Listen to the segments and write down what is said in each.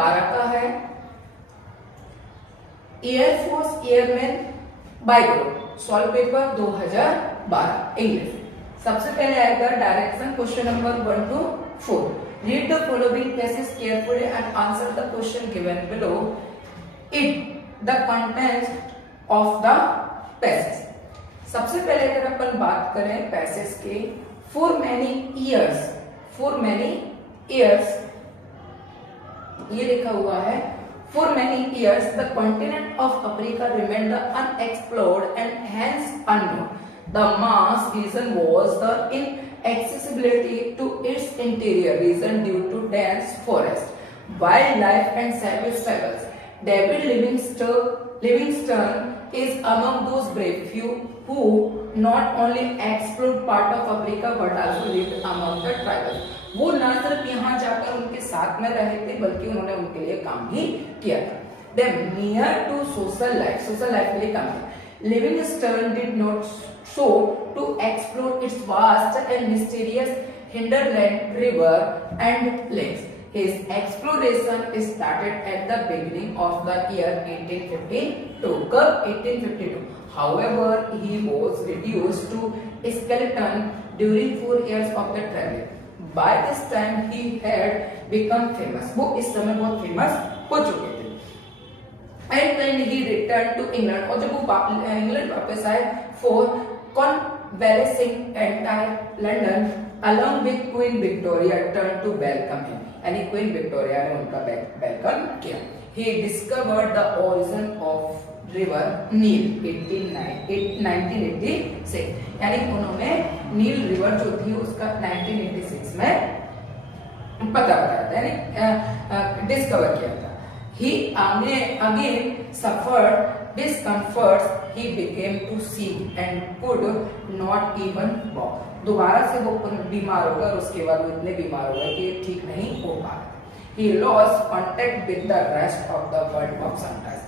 2012 का है, air force airman bike solve paper 2012 English. सबसे पहले आएगा direction, question number 1 to 4। Read the following passage carefully and answer the question given below. It the content of the passage. सबसे पहले अगर अपन बात करें पैसेज के, फॉर मैनी ईयर्स ये लिखा हुआ है, for many years the continent of Africa remained unexplored and hence unknown. The main reason was the inaccessibility to its interior region due to dense forest, wildlife and savage tribals. David Livingstone is among those brave few who not only explored part of Africa but also lived among the tribals. वो ना सिर्फ यहाँ जाकर उनके साथ में रहे थे बल्कि उन्होंने उनके लिए काम भी किया था। They near to social life के लिए काम किया। Livingstone did not so to explore its vast and mysterious hinterland, river and lakes. His exploration started at the beginning of the year 1852. 1852. However, he was reduced to skeleton during 4 years of the travel. By this time he had become famous. वो इस समय बहुत famous हो चुके थे। And when he returned to England, और जब वो इंग्लैंड वापस आए for convalescing entire London along with Queen Victoria turned to welcome him. यानी क्वीन विक्टोरिया ने उनका वेलकम किया। He discovered the origin of river Nile 1986, यानी उन्होंने नील रिवर जो थी उसका 1986 में पता बताया था, यानी डिस्कवर किया था। He again suffered discomforts. He became to sick and could not even walk. दोबारा से वो बीमार हो गया और उसके बाद वो इतने बीमार हो गए कि ठीक नहीं हो पा रहे। He lost contact with the rest of the world of sometimes.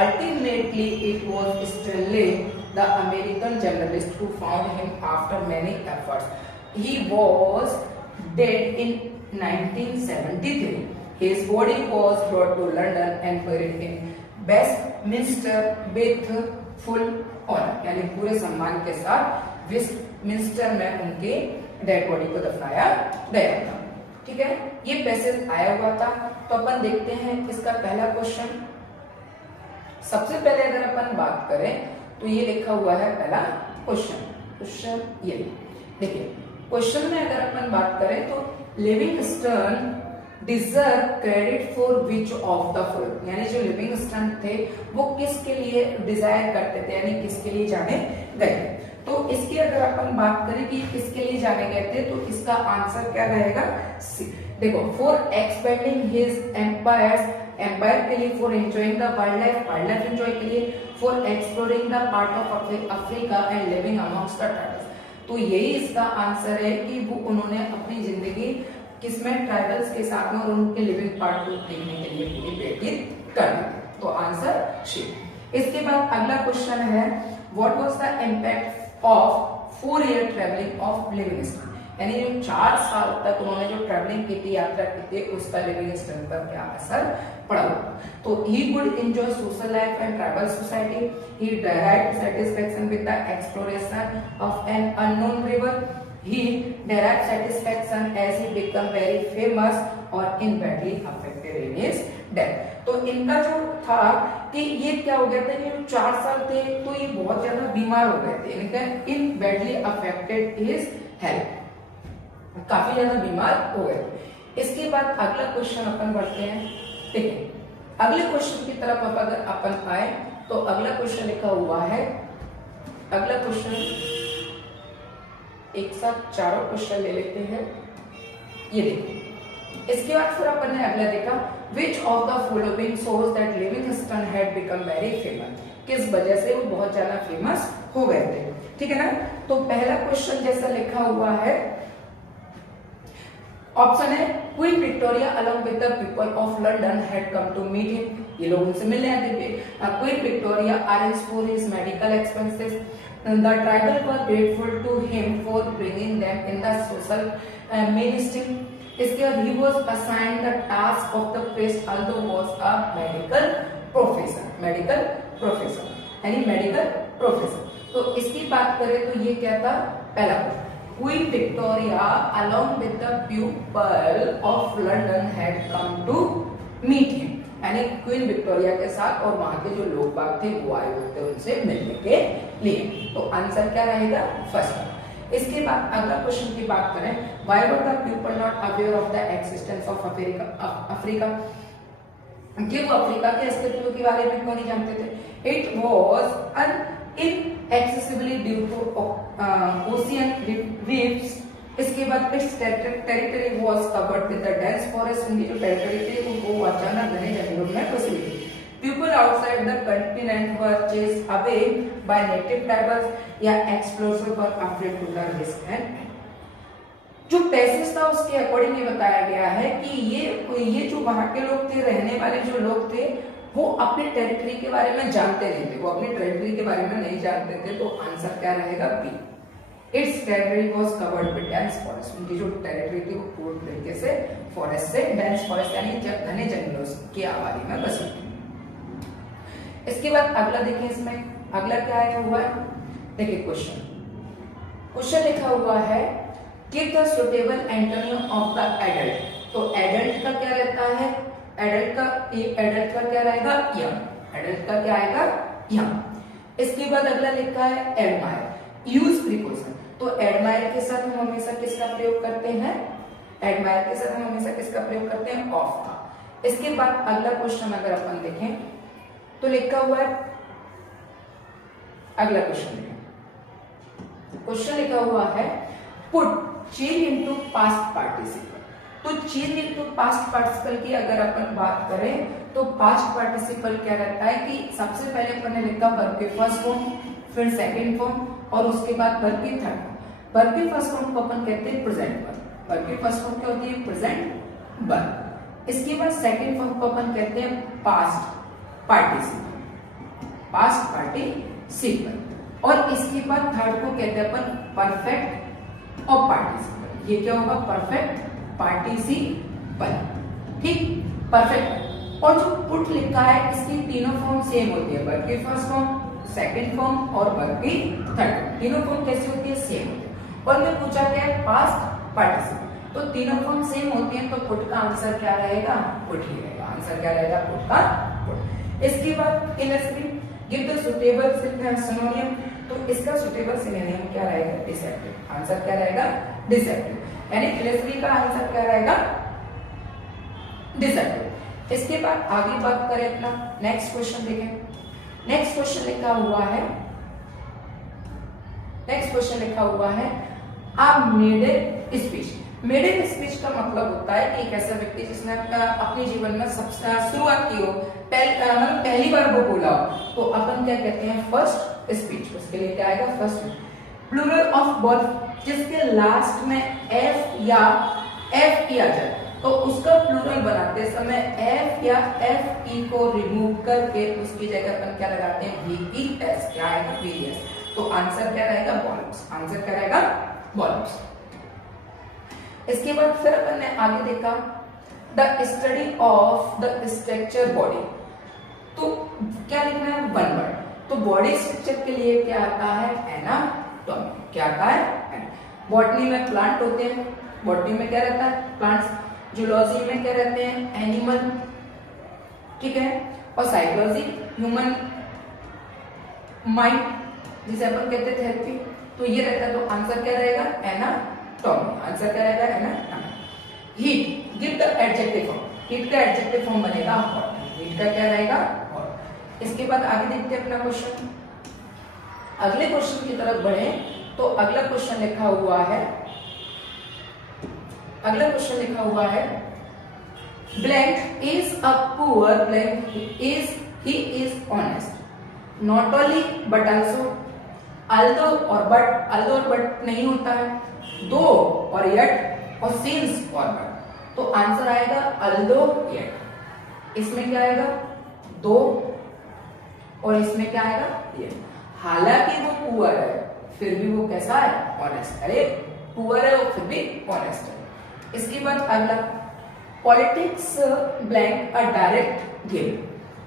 Ultimately, it was Stanley, the American journalist, who found him after many efforts. He was dead in 1973. His body was brought to London and buried in Westminster with full honor. यानी पूरे सम्मान के साथ Westminster में उनके dead body को दफनाया गया था। ठीक है, ये पैसेज आया हुआ था। तो अपन देखते हैं इसका पहला क्वेश्चन। सबसे पहले अगर अपन बात करें तो ये लिखा हुआ है पहला क्वेश्चन ये देखिए। क्वेश्चन में अगर अपन बात करें तो Livingstone deserve credit for which of the following, यानी जो लिविंगस्टन थे वो किसके लिए डिजायर करते थे, यानी किसके लिए जाने गए। तो इसकी अगर अपन बात करें कि किसके लिए जाने गए थे तो इसका आंसर क्या रहेगा, देखो, फॉर एक्सपेंडिंग हिज एम्पायर के लिए, for enjoying the wild life enjoy के लिए, for exploring the part of Africa and living amongst the tribals. तो यही इसका आंसर है कि वो उन्होंने अपनी जिंदगी किसमें, ट्राइबल्स के साथ में और उनके लिविंग पार्ट को देखने के लिए पूरी व्यतीत कर दी। तो आंसर सी। इसके बाद अगला क्वेश्चन है, what was the impact of 4 year travelling of Livingstone, यानी जो 4 साल तक उन्होंने जो ट्रैवलिंग की थी, यात्रा की थी, उसका लिविंगस्टन पर क्या असर पड़ा। तो he could enjoy social life and tribal society. He derived satisfaction with the exploration of an unknown river. He derived satisfaction as he became very famous or in badly affected in his death. तो इनका जो था कि ये क्या हो गया था, ये 4 साल थे तो ये बहुत ज्यादा बीमार हो गए थे, इनका इन बैडली अफेक्टेड हिज हेल्थ, काफी ज्यादा बीमार हो गए। इसके बाद अगला क्वेश्चन अपन बढ़ते हैं। देखिए, अगले क्वेश्चन की तरफ अगर अपन आए तो अगला क्वेश्चन लिखा हुआ है, अगला क्वेश्चन एक साथ चारों क्वेश्चन ले लेते हैं। ये देखिए, इसके बाद फिर अपन ने अगला देखा, which of the following shows that Livingstone had become very famous, किस वजह से वो बहुत ज्यादा फेमस हो गए थे। ठीक है ना। तो पहला क्वेश्चन जैसा लिखा हुआ है, ऑप्शन है queen Victoria along with the people of London had come to meet him, ये लोग उनसे मिलने आते थे। Queen Victoria arrange for his medical expenses, the tribal were grateful to him for bringing them in the social mainstream. इसके बाद he was assigned the task of the priest although was a medical professor यानी medical professor. तो इसकी बात करें तो ये क्या था, पहला queen Victoria along with the pupil of London had come to meet him, यानी क्वीन विक्टोरिया के साथ और वहां के जो लोग बाग थे वो आए हुए थे उनसे मिलने के लिए। तो आंसर क्या रहेगा, फर्स्ट। इसके बाद अगला क्वेश्चन की बात करें, why were the people not aware of the existence of Africa, कि वो अफ्रीका के अस्तित्व के बारे में क्यों नहीं जानते थे? It was inaccessibly due to ocean reefs। इसके बाद it's territory was covered with the dense forest, उनकी जो टेरिटरी थी वो अचानक घने जंगलों में फंसी हुई थी। People outside the continent were chased away by native tribals या explorers were afraid to learn this and जो पैसेज था उसके अकॉर्डिंग ये बताया गया है कि ये जो वहां के लोग थे, रहने वाले जो लोग थे, वो अपने टेरिटरी के बारे में जानते नहीं थे, वो अपने टेरिटरी के बारे में नहीं जानते थे। तो आंसर क्या रहेगा, B. Its territory was covered with dense forest, उनकी जो टेरिटरी थी वो पूर्ण तरीके से फॉरेस्ट से, डेंस फॉरेस्ट यानी घने जंगलों की आबादी में बसी थी। इसके बाद अगला देखिए, इसमें अगला क्या आया हुआ है, देखिए क्वेश्चन लिखा हुआ है give the suitable antonym of the adult. तो एडल्ट का क्या रहता है, एडल्ट का क्या रहेगा, यंग। एडल्ट का क्या आएगा, यंग। इसके बाद अगला लिखा है एडमायर, यूज प्रीपोजिशन। तो एडमायर के साथ हम हमेशा किसका प्रयोग करते हैं, एडमायर के साथ हम हमेशा किसका प्रयोग करते हैं, ऑफ का। इसके बाद अगला क्वेश्चन अगर अपन देखें तो लिखा हुआ है, अगला क्वेश्चन लिखा हुआ है put change into past participle. तो चेंज इनटू पास्ट पार्टिसिपल की अगर अपन बात करें तो पास्ट पार्टिसिपल क्या रहता है कि सबसे पहले अपन ने लिखा वर्ब के फर्स्ट फॉर्म, फिर सेकंड फॉर्म और उसके बाद वर्ब की थर्ड फॉर्म। वर्ब के फर्स्ट फॉर्म को अपन कहते हैं प्रेजेंट वर्ब, वर्ब की फर्स्ट फॉर्म क्या होती है, प्रेजेंट वर्ब। इसके बाद सेकंड फॉर्म को अपन कहते हैं पास्ट पार्टिसिपल, पास्ट पार्टिसिपल। और इसके बाद थर्ड को कहते हैं अपन परफेक्ट और पार्टिसिपल। ये क्या होगा, परफेक्ट पार्टिसिपल, ठीक, परफेक्ट। और जो पुट लिखा है इसकी तीनों फॉर्म सेम होती है, वर्ब की फर्स्ट फॉर्म, सेकंड फॉर्म और वर्ब की थर्ड फॉर्म। तीनों फॉर्म कैसी होती है, सेम होती है। और मैं पूछा क्या है, पास्ट पार्टिसिपल, तो तीनों फॉर्म सेम होती है, तो पुट का आंसर क्या रहेगा, पुट ही रहेगा। आंसर क्या रहेगा, पुट का पुट। इसके बाद illustrate give the suitable synonym. तो इसका सुटेबल सिनोनिम क्या रहेगा, डिसेप्टिव। आंसर क्या रहेगा, डिसेप्टिव, यानी इलस्ट्रेट का आंसर क्या रहेगा, डिसेप्टिव। इसके बाद आगे बात करें अपना नेक्स्ट क्वेश्चन देखें। नेक्स्ट क्वेश्चन लिखा हुआ है आ मेडेन स्पीच। मेडेन स्पीच का मतलब होता है कि एक ऐसा व्यक्ति जिसने अपने जीवन में सबसे शुरुआत की हो, पहली बार वो बोला हो, तो अपन क्या कहते हैं, फर्स्ट स्पीच। उसके लिए क्या आएगा, फर्स्ट। प्लूरल ऑफ बर्थ, जिसके लास्ट में एफ या एफ ई आ जाए तो उसका प्लूरल बनाते समय एफ या एफ ई को रिमूव करके उसकी जगह अपन क्या लगाते हैं, वी ई एस। क्या आएगा, वी एस। तो आंसर क्या रहेगा, वॉल्यूम्स। आंसर क्या रहेगा, वॉल्यूम्स। इसके बाद फिर अपन ने आगे देखा the study of the structure body. तो क्या लिखना है, वन वर्ड। तो बॉडी स्ट्रक्चर के लिए क्या आता है, एनाटॉमी। क्या आता है, बॉटनी में प्लांट होते हैं, बॉटनी में क्या रहता है, प्लांट्स। जूलॉजी में क्या रहते हैं, एनिमल, ठीक है। और साइकोलॉजी ह्यूमन माइंड, जिसे अपन कहते हैं थेरेपी। तो ये रहता है, तो आंसर क्या रहेगा, एनाटॉमी। आंसर क्या रहेगा, anatomy. Heat give the adjective form. Heat का एडजेक्टिव फॉर्म बनेगा हॉट। हीट का क्या रहेगा, हॉट। इसके बाद आगे देखते हैं अपना क्वेश्चन। अगले क्वेश्चन की तरफ बढ़े तो अगला क्वेश्चन लिखा हुआ है blank is a poor, blank he is honest not only but also. Although और बट नहीं होता है, दो और यट और सिंस और बट। तो आंसर आएगा अल्दो यट। इसमें क्या आएगा, दो और इसमें क्या आएगा, यट। हालांकि वो पुअर है फिर भी वो कैसा है, ऑनेस्ट। अरे पुअर है वो फिर भी ऑनेस्ट है। इसके बाद अगला पॉलिटिक्स ब्लैंक अ डायरेक्ट गेम,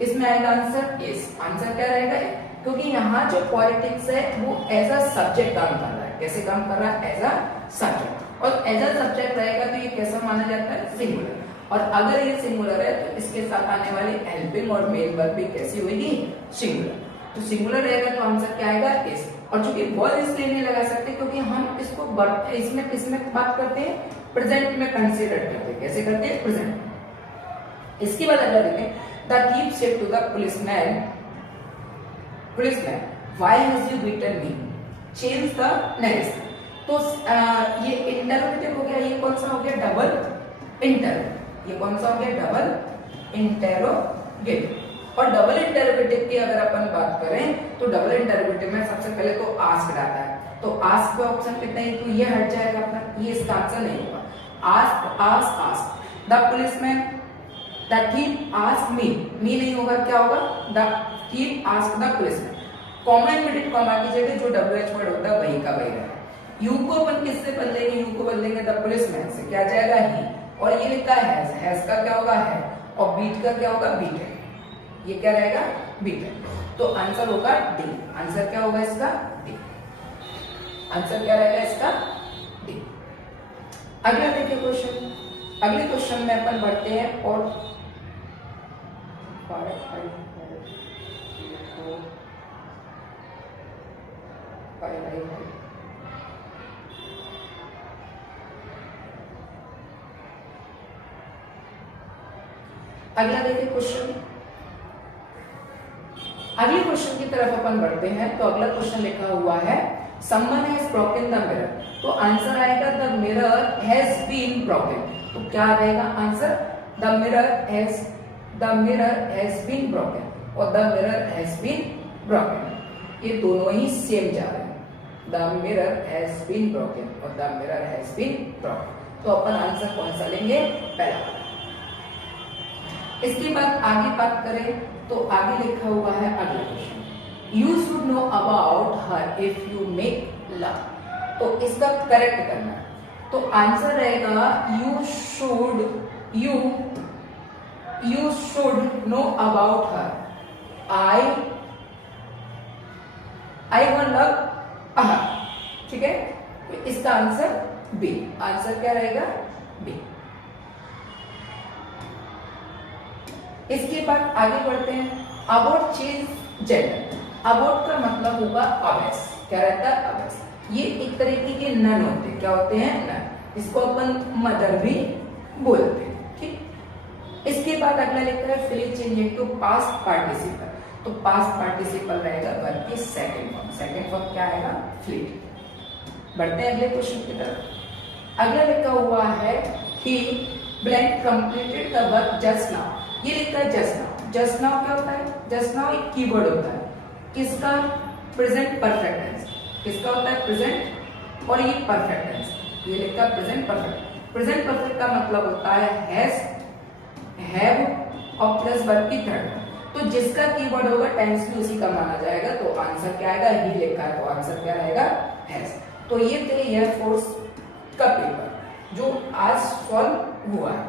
इसमें आएगा आंसर इस, आंसर क्या रहेगा, क्योंकि यहाँ जो पॉलिटिक्स है वो एज अ सब्जेक्ट काम कर रहा है। कैसे काम कर रहा है? एज अ सब्जेक्ट, और एज अ सब्जेक्ट रहेगा तो ये कैसा माना जाता है? सिंगुलर। और अगर ये सिंगुलर है तो इसके साथ आने वाली हेल्पिंग और मेन वर्ब भी कैसी होगी? सिंगुलर। तो सिंगुलर रहेगा तो आंसर क्या आएगा? इस। और चूंकि वर्ब इसलिए नहीं लगा सकते क्योंकि हम इसको इसमें किसमें बात करते हैं? प्रेजेंट में कंसीडर करते हैं। कैसे करते हैं? प्रेजेंट। इसके बाद अगला देखें, the thief said to the policeman, why has you beaten me, change the narration. तो ये इंटरोगेटिव हो गया, ये कौन सा हो गया? Double interrogative. ये कौन सा हो गया? Double interrogative. और डबल इंटरोगेटिव की अगर अपन बात करें तो डबल इंटरोगेटिव में सबसे पहले तो आस्क आता है, तो आस्क का ऑप्शन कितना है? तो ये हट जाएगा अपना, ये इसका आंसर नहीं होगा। Ask, ask, ask the policeman, the thief ask me, me नहीं होगा, क्या होगा? The thief ask the policeman. Comma inverted comma की जगह जो WH वर्ड होता है वही का वही रहेगा। यू को अपन किससे बदलेंगे? यू को बदलेंगे द पुलिसमैन से, क्या जाएगा? ही। और ये लिखा है हैज का क्या होगा? है। और बीट का क्या होगा? बीट है। ये क्या रहेगा? बीट है। तो आंसर होगा डी। आंसर क्या होगा इसका? डी। आंसर क्या रहेगा इसका? डी। अगला देखिए क्वेश्चन, अगले क्वेश्चन में अपन बढ़ते हैं और अगला देखिए क्वेश्चन, अगले क्वेश्चन की तरफ अपन बढ़ते हैं। तो अगला क्वेश्चन लिखा हुआ है someone has broken the mirror, तो आंसर आएगा the mirror has been broken. तो क्या रहेगा answer? The mirror has been broken और the mirror has been broken, ये दोनों ही सेम जा रहे हैं। The mirror has been broken और the mirror has been broken. तो अपन आंसर कौन सा लेंगे? पहला। इसके बाद आगे बात करें तो आगे लिखा हुआ है अगला question, you should know about her if you make love. तो इसका करेक्ट करना है, तो आंसर रहेगा you should know about her, I one love हर। ठीक है, तो इसका आंसर बी। आंसर क्या रहेगा? बी। इसके बाद आगे बढ़ते हैं, अबाउट चेंज जेंडर। अबाउट का मतलब होगा अवेस, क्या रहता है? अवेस। ये एक तरीके के नन होते हैं, क्या होते हैं? नन। इसको अपन मदर भी बोलते हैं। ठीक। इसके बाद अगला लिखा है fill change into past participle. तो पास्ट पार्टिसिपल रहेगा वर्ब की सेकंड फॉर्म। सेकंड फॉर्म क्या आएगा? फ्लीट। बढ़ते हैं अगले क्वेश्चन की तरफ। अगला लिखा हुआ है कि blank completed the work just now. ये लिखा है जस्ट नाउ। जस्ट नाउ क्या होता है? जस्ट नाउ एक कीवर्ड होता है, किसका? Present perfect tense. किसका होता है? प्रेजेंट। और ये परफेक्ट टेंस, ये लिखा है प्रेजेंट परफेक्ट। प्रेजेंट परफेक्ट का मतलब होता है हैज, हैव और प्लस वर्ब की थर्ड। तो जिसका कीवर्ड होगा टेंस भी उसी का माना जाएगा। तो आंसर क्या आएगा? ही लिखा है, तो आंसर क्या रहेगा? हैज। तो ये थे एयर फोर्स का पेपर जो आज सॉल्व हुआ है।